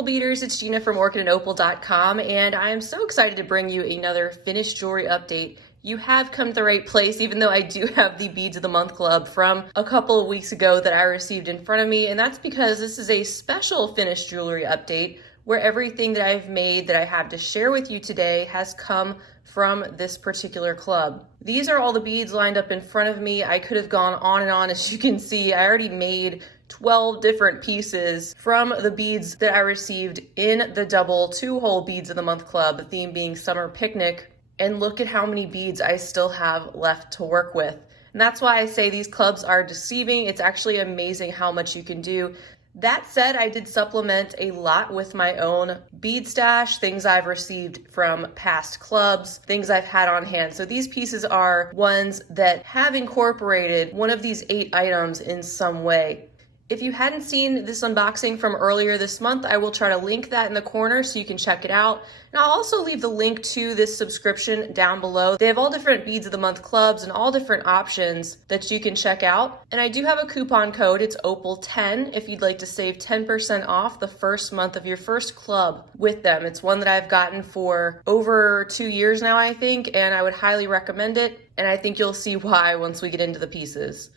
beautiful beaders, it's Gina from orchidandopal.com, and I am so excited to bring you another finished jewelry update. You have come to the right place, even though I do have the Beads of the Month Club from a couple of weeks ago that I received in front of me, and that's because this is a special finished jewelry update where everything that I've made that I have to share with you today has come from this particular club. These are all the beads lined up in front of me. I could have gone on and on. As you can see, I already made 12 different pieces from the beads that I received in the double 2-hole Beads of the Month Club, the theme being Summer Picnic. And look at how many beads I still have left to work with. And that's why I say these clubs are deceiving. It's actually amazing how much you can do. That said, I did supplement a lot with my own bead stash, things I've received from past clubs, things I've had on hand. So these pieces are ones that have incorporated one of these 8 items in some way. If you hadn't seen this unboxing from earlier this month, I will try to link that in the corner so you can check it out. And I'll also leave the link to this subscription down below. They have all different Beads of the Month clubs and all different options that you can check out. And I do have a coupon code, it's Opal10, if you'd like to save 10% off the first month of your first club with them. It's one that I've gotten for over 2 years now, I think, and I would highly recommend it. And I think you'll see why once we get into the pieces.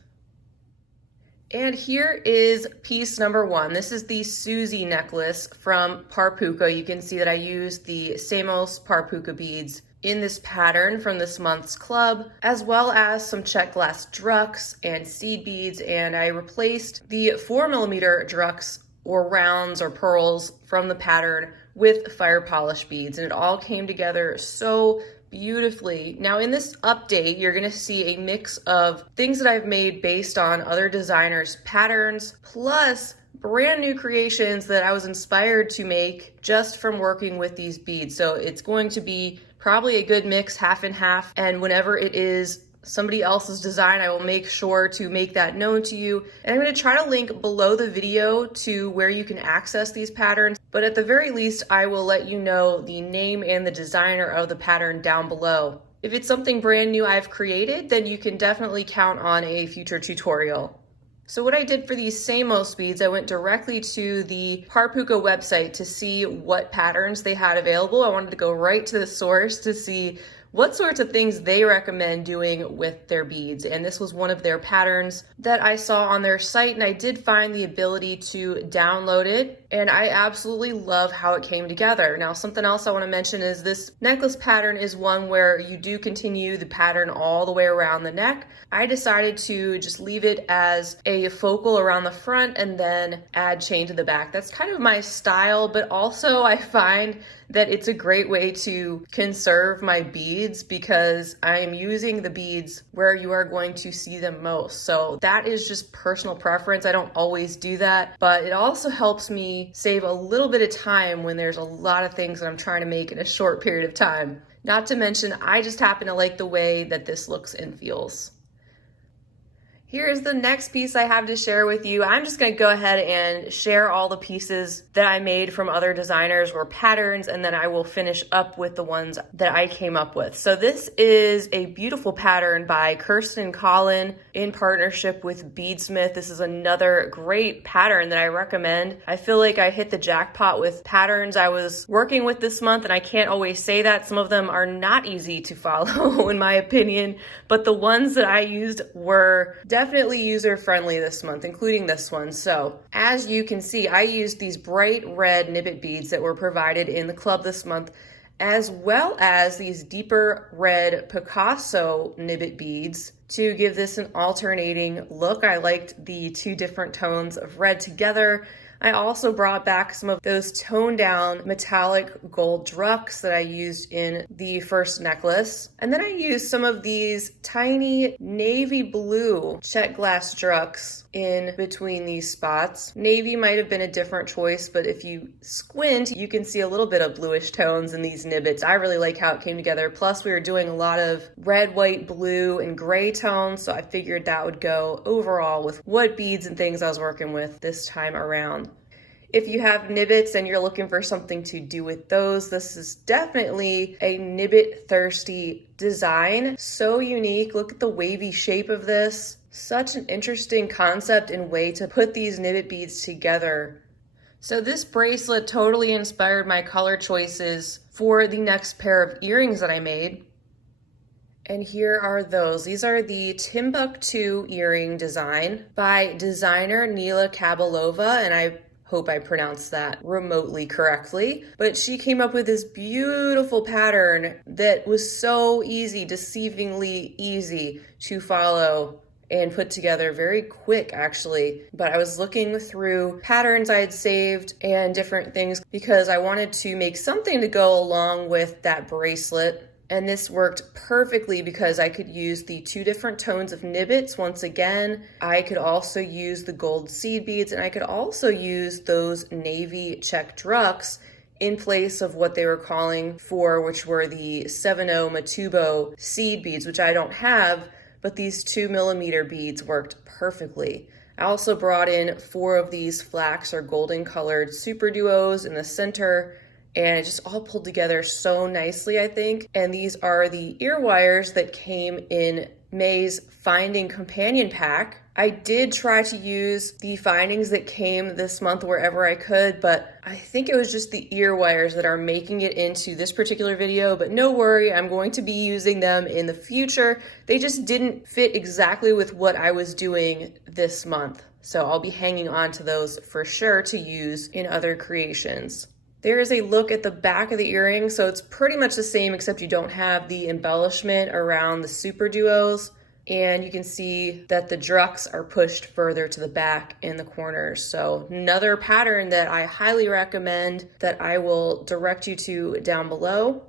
And here is piece number 1. This is the Suzie necklace from Puca. You can see that I used the Samos Puca beads in this pattern from this month's club, as well as some check glass drucks and seed beads. And I replaced the 4mm drucks or rounds or pearls from the pattern with fire polish beads. And it all came together so beautifully. Now in this update, you're gonna see a mix of things that I've made based on other designers' patterns, plus brand new creations that I was inspired to make just from working with these beads. So it's going to be probably a good mix, half and half. And whenever it is somebody else's design, I will make sure to make that known to you. And I'm going to try to link below the video to where you can access these patterns. But at the very least, I will let you know the name and the designer of the pattern down below. If it's something brand new I've created, then you can definitely count on a future tutorial. So what I did for these Samos beads, I went directly to the Puca website to see what patterns they had available. I wanted to go right to the source to see what sorts of things they recommend doing with their beads. And this was one of their patterns that I saw on their site, and I did find the ability to download it, and I absolutely love how it came together. Now, something else I want to mention is this necklace pattern is one where you do continue the pattern all the way around the neck. I decided to just leave it as a focal around the front and then add chain to the back. That's kind of my style, but also I find that it's a great way to conserve my beads because I'm using the beads where you are going to see them most. So that is just personal preference. I don't always do that, but it also helps me save a little bit of time when there's a lot of things that I'm trying to make in a short period of time. Not to mention, I just happen to like the way that this looks and feels. Here's the next piece I have to share with you. I'm just gonna go ahead and share all the pieces that I made from other designers or patterns, and then I will finish up with the ones that I came up with. So this is a beautiful pattern by Kerstin and Kallin in partnership with BeadSmith. This is another great pattern that I recommend. I feel like I hit the jackpot with patterns I was working with this month, and I can't always say that. Some of them are not easy to follow in my opinion, but the ones that I used were definitely user-friendly this month, including this one. So as you can see, I used these bright red Nib-Bit beads that were provided in the club this month, as well as these deeper red Picasso Nib-Bit beads to give this an alternating look. I liked the 2 different tones of red together. I also brought back some of those toned down metallic gold drucks that I used in the first necklace. And then I used some of these tiny navy blue check glass drucks in between these spots. Navy might have been a different choice, but if you squint, you can see a little bit of bluish tones in these Nib-Bits. I really like how it came together. Plus we were doing a lot of red, white, blue, and gray tones, so I figured that would go overall with what beads and things I was working with this time around. If you have Nib-Bits and you're looking for something to do with those, this is definitely a Nib-Bit thirsty design. So unique. Look at the wavy shape of this. Such an interesting concept and way to put these Nib-Bit beads together. So this bracelet totally inspired my color choices for the next pair of earrings that I made. And here are those. These are the Timbuktu earring design by designer Nela Kabelova, and I hope I pronounced that remotely correctly. But she came up with this beautiful pattern that was so easy, deceivingly easy to follow and put together, very quick actually. But I was looking through patterns I had saved and different things because I wanted to make something to go along with that bracelet. And this worked perfectly because I could use the 2 different tones of Nib-Bits once again. I could also use the gold seed beads, and I could also use those navy check drucks in place of what they were calling for, which were the 7/0 Matubo seed beads, which I don't have, but these 2mm beads worked perfectly. I also brought in 4 of these flax or golden colored super duos in the center, and it just all pulled together so nicely, I think. And these are the ear wires that came in May's Finding Companion Pack. I did try to use the findings that came this month wherever I could, but I think it was just the ear wires that are making it into this particular video, but no worry, I'm going to be using them in the future. They just didn't fit exactly with what I was doing this month. So I'll be hanging on to those for sure to use in other creations. There is a look at the back of the earring, so it's pretty much the same except you don't have the embellishment around the super duos. And you can see that the drucks are pushed further to the back in the corners. So another pattern that I highly recommend that I will direct you to down below.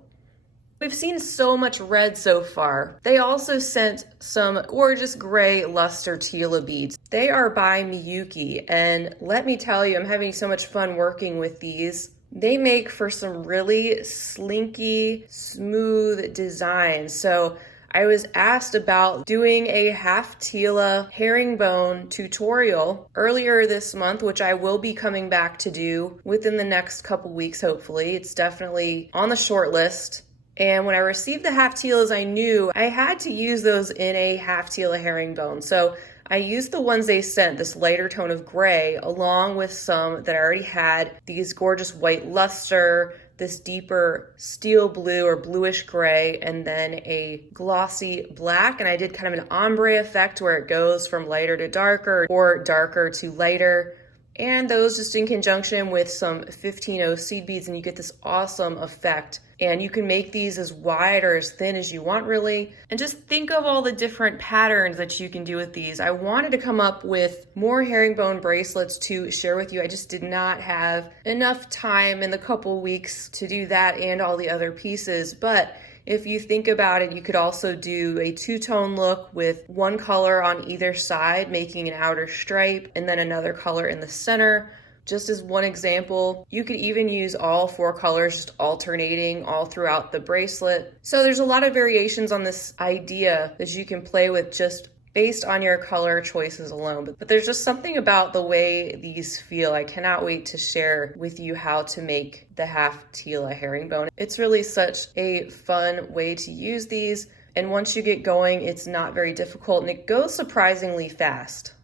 We've seen so much red so far. They also sent some gorgeous gray luster Tila beads. They are by Miyuki, and let me tell you, I'm having so much fun working with these. They make for some really slinky, smooth designs. So I was asked about doing a half Tila herringbone tutorial earlier this month, which I will be coming back to do within the next couple weeks, hopefully. It's definitely on the short list. And when I received the half Tilas, I knew I had to use those in a half Tila herringbone. So I used the ones they sent, this lighter tone of gray, along with some that I already had, these gorgeous white luster, this deeper steel blue or bluish gray, and then a glossy black. And I did kind of an ombre effect where it goes from lighter to darker or darker to lighter. And those just in conjunction with some 15/0 seed beads, and you get this awesome effect. And you can make these as wide or as thin as you want, really. And just think of all the different patterns that you can do with these. I wanted to come up with more herringbone bracelets to share with you. I just did not have enough time in the couple weeks to do that and all the other pieces. But if you think about it, you could also do a 2-tone look with one color on either side, making an outer stripe, and then another color in the center. Just as one example, you could even use all 4 colors just alternating all throughout the bracelet. So there's a lot of variations on this idea that you can play with just based on your color choices alone. But there's just something about the way these feel. I cannot wait to share with you how to make the half Tila herringbone. It's really such a fun way to use these. And once you get going, it's not very difficult and it goes surprisingly fast.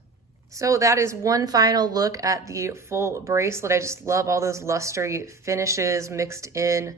So that is one final look at the full bracelet. I just love all those lustery finishes mixed in.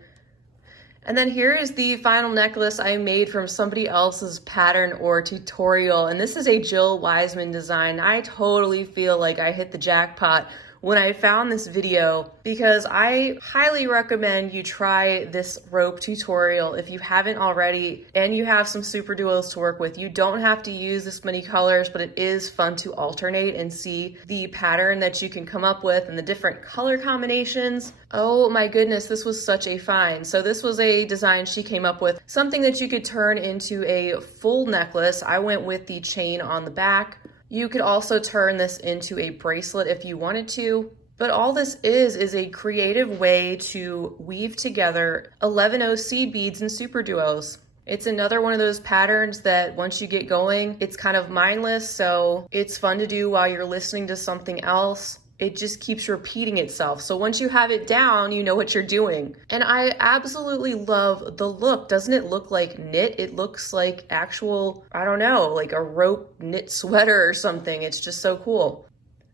And then here is the final necklace I made from somebody else's pattern or tutorial. And this is a Jill Wiseman design. I totally feel like I hit the jackpot when I found this video because I highly recommend you try this rope tutorial if you haven't already and you have some super duos to work with. You don't have to use this many colors, but it is fun to alternate and see the pattern that you can come up with and the different color combinations. Oh my goodness, this was such a find. So this was a design she came up with, something that you could turn into a full necklace. I went with the chain on the back. You could also turn this into a bracelet if you wanted to, but all this is a creative way to weave together 11/0 seed beads and super duos. It's another one of those patterns that once you get going, it's kind of mindless, so it's fun to do while you're listening to something else. It just keeps repeating itself. So once you have it down, you know what you're doing. And I absolutely love the look. Doesn't it look like knit? It looks like actual, I don't know, like a rope knit sweater or something. It's just so cool.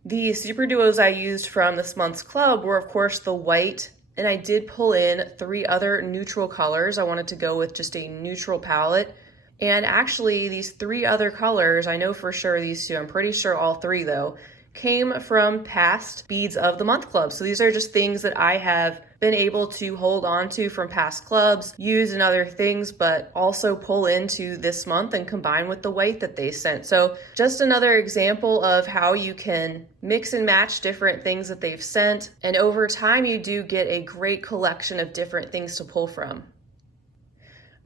The super duos I used from this month's club were of course the white, and I did pull in 3 other neutral colors. I wanted to go with just a neutral palette. And actually these 3 other colors, I know for sure these 2, I'm pretty sure all 3 though, came from past Beads of the Month club. So these are just things that I have been able to hold on to from past clubs, use in other things, but also pull into this month and combine with the white that they sent. So just another example of how you can mix and match different things that they've sent. And over time, you do get a great collection of different things to pull from.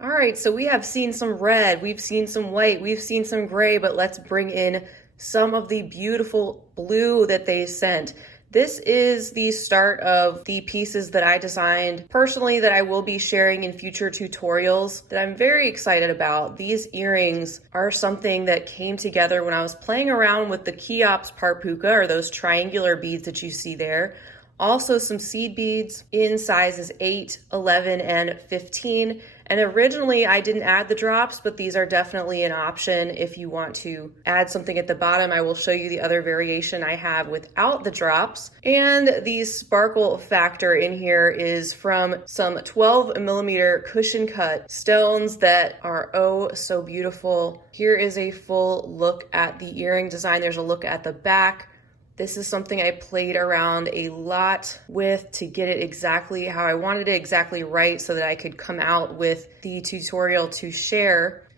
All right, so we have seen some red, we've seen some white, we've seen some gray, but let's bring in some of the beautiful blue that they sent. This is the start of the pieces that I designed personally that I will be sharing in future tutorials that I'm very excited about. These earrings are something that came together when I was playing around with the Cheops par Puca, or those triangular beads that you see there. Also some seed beads in sizes 8, 11, and 15. And originally I didn't add the drops, but these are definitely an option if you want to add something at the bottom. I will show you the other variation I have without the drops. And the sparkle factor in here is from some 12mm cushion cut stones that are oh so beautiful. Here is a full look at the earring design. There's a look at the back. This is something I played around a lot with to get it exactly how I wanted it, exactly right, so that I could come out with the tutorial to share.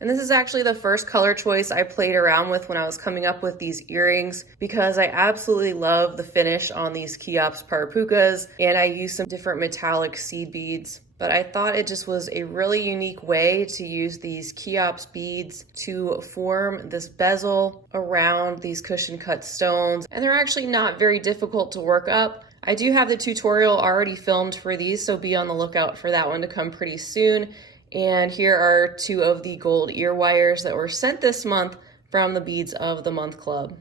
And this is actually the first color choice I played around with when I was coming up with these earrings, because I absolutely love the finish on these Cheops par Pucas, and I used some different metallic seed beads. But I thought it just was a really unique way to use these Cheops beads to form this bezel around these cushion cut stones. And they're actually not very difficult to work up. I do have the tutorial already filmed for these, so be on the lookout for that one to come pretty soon. And here are 2 of the gold ear wires that were sent this month from the Beads of the Month Club.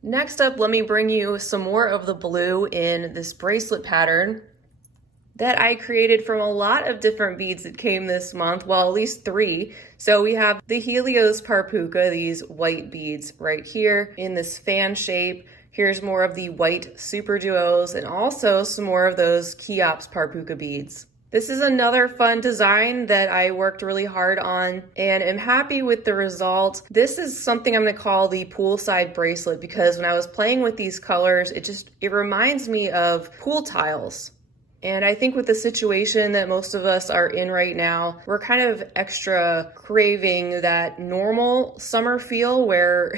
Next up, let me bring you some more of the blue in this bracelet pattern that I created from a lot of different beads that came this month, well, at least 3. So we have the Helios par Puca, these white beads right here in this fan shape. Here's more of the white super duos, and also some more of those Cheops par Puca beads. This is another fun design that I worked really hard on and am happy with the result. This is something I'm going to call the poolside bracelet, because when I was playing with these colors, it reminds me of pool tiles. And I think with the situation that most of us are in right now, we're kind of extra craving that normal summer feel where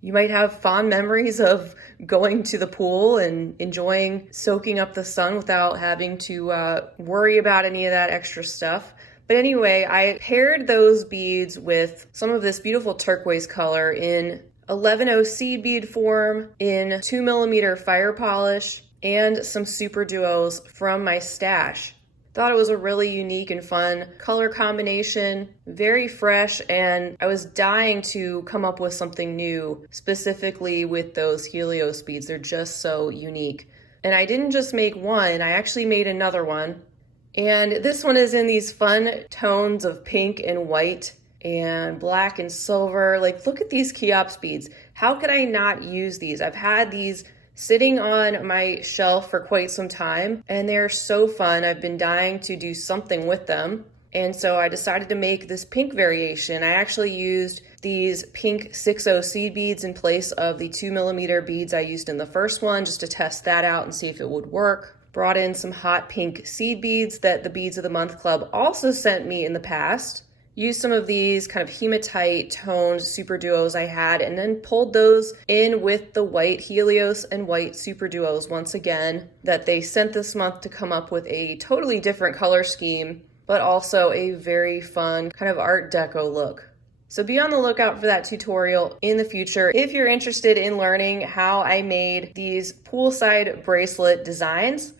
you might have fond memories of going to the pool and enjoying soaking up the sun without having to worry about any of that extra stuff. But anyway, I paired those beads with some of this beautiful turquoise color in 11-0 seed bead form, in 2mm fire polish, and some super duos from my stash. Thought it was a really unique and fun color combination, very fresh, and I was dying to come up with something new, specifically with those Helios beads. They're just so unique. And I didn't just make one, I actually made another one. And this one is in these fun tones of pink and white and black and silver. Like, look at these Cheops beads. How could I not use these? I've had these sitting on my shelf for quite some time, and they're so fun. I've been dying to do something with them. And so I decided to make this pink variation. I actually used these pink 6-0 seed beads in place of the 2mm beads I used in the first one, just to test that out and see if it would work. Brought in some hot pink seed beads that the Beads of the Month Club also sent me in the past. Used some of these kind of hematite toned super duos I had, and then pulled those in with the white Helios and white super duos once again that they sent this month to come up with a totally different color scheme, but also a very fun kind of art deco look. So be on the lookout for that tutorial in the future if you're interested in learning how I made these poolside bracelet designs.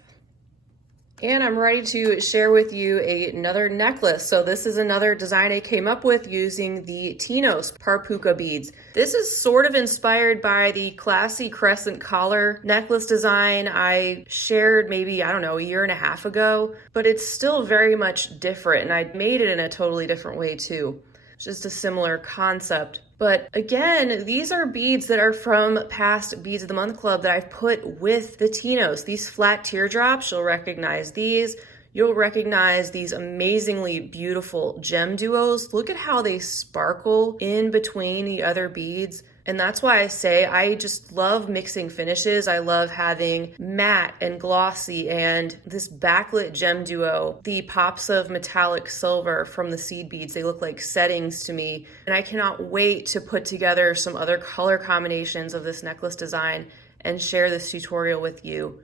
And I'm ready to share with you another necklace. So this is another design I came up with using the Tinos par Puca beads. This is sort of inspired by the classy crescent collar necklace design I shared maybe, I don't know, a year and a half ago, but it's still very much different, and I made it in a totally different way too. just a similar concept. But again, these are beads that are from past Beads of the Month Club that I've put with the Tinos. These flat teardrops, you'll recognize these. You'll recognize these amazingly beautiful gem duos. Look at how they sparkle in between the other beads. And that's why I say I just love mixing finishes. I love having matte and glossy and this backlit gem duo, the pops of metallic silver from the seed beads. They look like settings to me. And I cannot wait to put together some other color combinations of this necklace design and share this tutorial with you.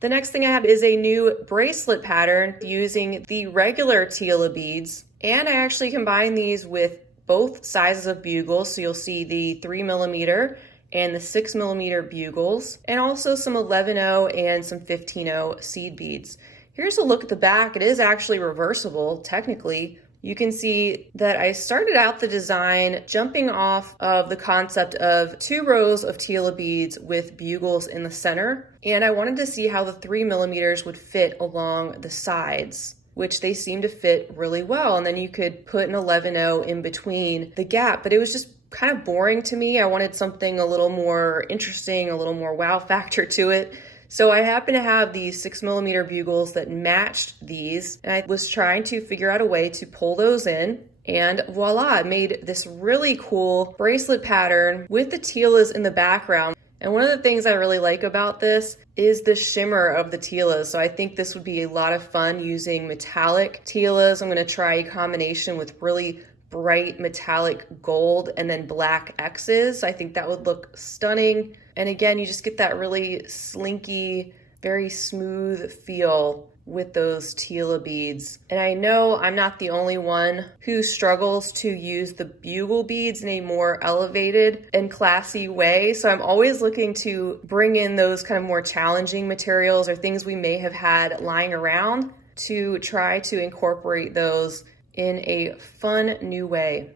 The next thing I have is a new bracelet pattern using the regular Tela beads. And I actually combine these with both sizes of bugles. So you'll see the 3mm and the 6mm bugles, and also some 11/0 and some 15/0 seed beads. Here's a look at the back. It is actually reversible, technically. You can see that I started out the design jumping off of the concept of 2 rows of Tela beads with bugles in the center. And I wanted to see how the 3mm would fit along the sides, which they seem to fit really well. And then you could put an 11/0 in between the gap, but it was just kind of boring to me. I wanted something a little more interesting, a little more wow factor to it. So I happen to have these 6mm bugles that matched these, and I was trying to figure out a way to pull those in. And voila, I made this really cool bracelet pattern with the Telas in the background. And one of the things I really like about this is the shimmer of the Telas. So I think this would be a lot of fun using metallic Telas. I'm going to try a combination with really bright metallic gold and then black X's. I think that would look stunning. And again, you just get that really slinky, very smooth feel with those Tela beads. And I know I'm not the only one who struggles to use the bugle beads in a more elevated and classy way. So I'm always looking to bring in those kind of more challenging materials or things we may have had lying around to try to incorporate those in a fun new way.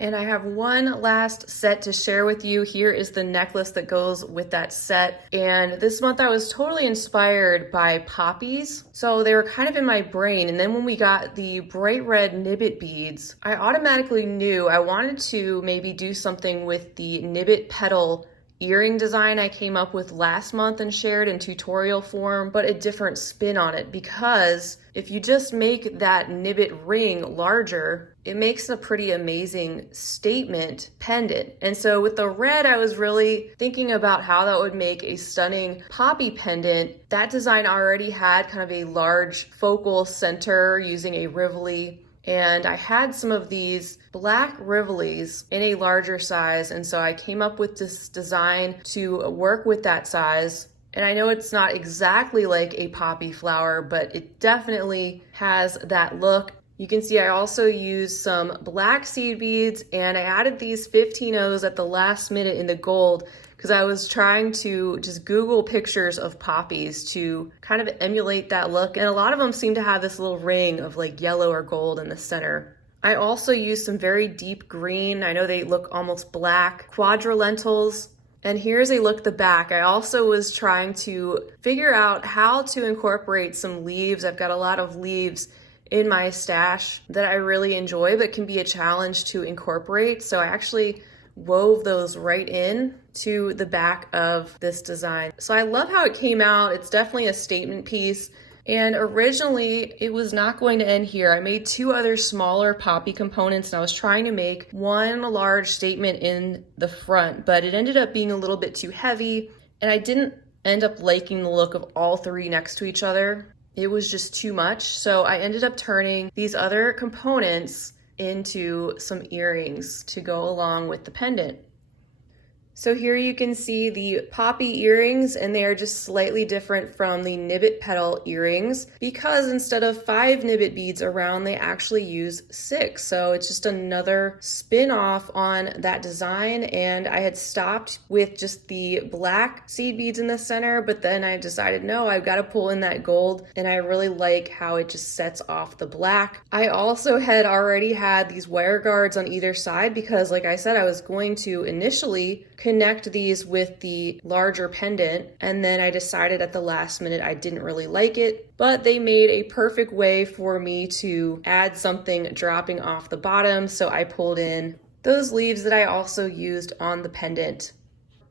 And I have one last set to share with you. Here is the necklace that goes with that set. And this month I was totally inspired by poppies. So they were kind of in my brain. And then when we got the bright red Nib-Bit beads, I automatically knew I wanted to maybe do something with the Nib-Bit petal earring design I came up with last month and shared in tutorial form, but a different spin on it, because if you just make that Nib-Bit ring larger, it makes a pretty amazing statement pendant. And so with the red, I was really thinking about how that would make a stunning poppy pendant. That design already had kind of a large focal center using a Rivoli. And I had some of these black Rivolis in a larger size. And so I came up with this design to work with that size. And I know it's not exactly like a poppy flower, but it definitely has that look. You can see I also used some black seed beads, and I added these 15/0s at the last minute in the gold because I was trying to just Google pictures of poppies to kind of emulate that look. And a lot of them seem to have this little ring of like yellow or gold in the center. I also used some very deep green. I know they look almost black quadrilentals. And here's a look at the back. I also was trying to figure out how to incorporate some leaves. I've got a lot of leaves in my stash that I really enjoy, but can be a challenge to incorporate. So I actually wove those right in to the back of this design. So I love how it came out. It's definitely a statement piece. And originally it was not going to end here. I made 2 other smaller poppy components, and I was trying to make one large statement in the front, but it ended up being a little bit too heavy, and I didn't end up liking the look of all 3 next to each other. It was just too much. So I ended up turning these other components into some earrings to go along with the pendant. So here you can see the poppy earrings, and they are just slightly different from the Nib-Bit petal earrings because instead of 5 Nib-Bit beads around, they actually use 6. So it's just another spin off on that design. And I had stopped with just the black seed beads in the center, but then I decided, no, I've got to pull in that gold, and I really like how it just sets off the black. I also had already had these wire guards on either side because, like I said, I was going to initially connect these with the larger pendant, and then I decided at the last minute I didn't really like it, but they made a perfect way for me to add something dropping off the bottom, so I pulled in those leaves that I also used on the pendant.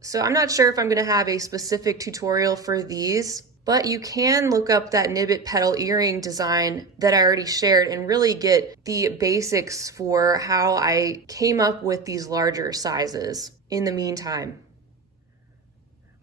So I'm not sure if I'm going to have a specific tutorial for these, but you can look up that Nib-Bit petal earring design that I already shared and really get the basics for how I came up with these larger sizes in the meantime.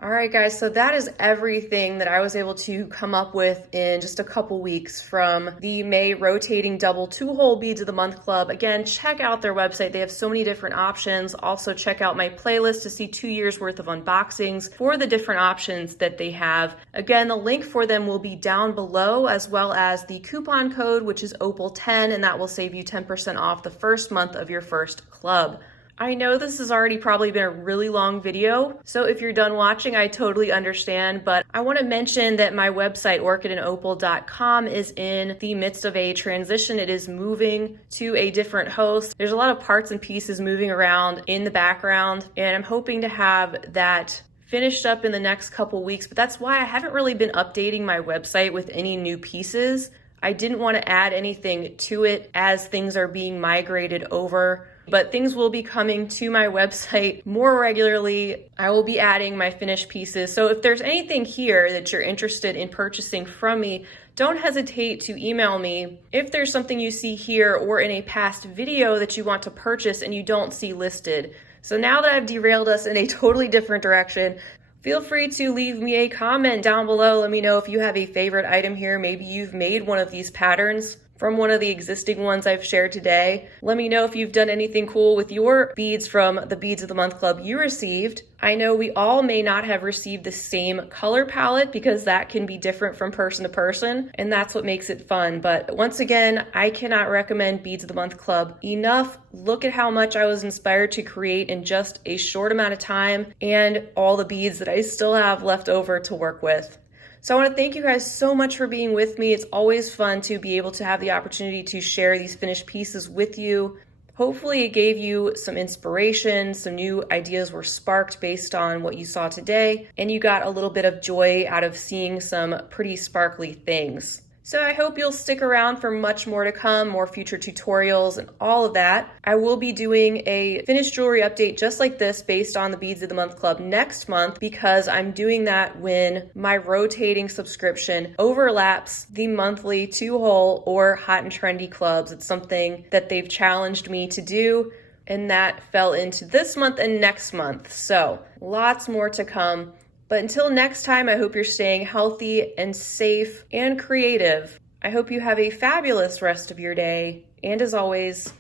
All right, guys, so that is everything that I was able to come up with in just a couple weeks from the May rotating double 2-hole beads of the month club. Again, check out their website. They have so many different options. Also check out my playlist to see 2 years worth of unboxings for the different options that they have. Again, the link for them will be down below, as well as the coupon code, which is Opal10, and that will save you 10% off the first month of your first club. I know this has already probably been a really long video, so if you're done watching, I totally understand, but I want to mention that my website, orchidandopal.com, is in the midst of a transition. It is moving to a different host. There's a lot of parts and pieces moving around in the background, and I'm hoping to have that finished up in the next couple weeks, but that's why I haven't really been updating my website with any new pieces. I didn't want to add anything to it as things are being migrated over. But things will be coming to my website more regularly. I will be adding my finished pieces. So if there's anything here that you're interested in purchasing from me, don't hesitate to email me. If there's something you see here or in a past video that you want to purchase and you don't see listed. So now that I've derailed us in a totally different direction, feel free to leave me a comment down below. Let me know if you have a favorite item here. Maybe you've made one of these patterns from one of the existing ones I've shared today. Let me know if you've done anything cool with your beads from the Beads of the Month Club you received. I know we all may not have received the same color palette because that can be different from person to person, and that's what makes it fun. But once again, I cannot recommend Beads of the Month Club enough. Look at how much I was inspired to create in just a short amount of time and all the beads that I still have left over to work with. So I want to thank you guys so much for being with me. It's always fun to be able to have the opportunity to share these finished pieces with you. Hopefully it gave you some inspiration, some new ideas were sparked based on what you saw today, and you got a little bit of joy out of seeing some pretty sparkly things. So I hope you'll stick around for much more to come, more future tutorials and all of that. I will be doing a finished jewelry update just like this based on the Beads of the Month Club next month, because I'm doing that when my rotating subscription overlaps the monthly 2-hole or hot and trendy clubs. It's something that they've challenged me to do, and that fell into this month and next month. So lots more to come. But until next time, I hope you're staying healthy and safe and creative. I hope you have a fabulous rest of your day. And as always,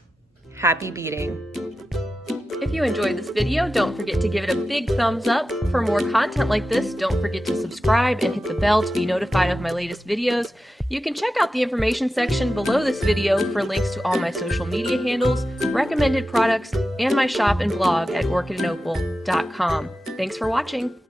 happy beading. If you enjoyed this video, don't forget to give it a big thumbs up. For more content like this, don't forget to subscribe and hit the bell to be notified of my latest videos. You can check out the information section below this video for links to all my social media handles, recommended products, and my shop and blog at orchidandopal.com. Thanks for watching.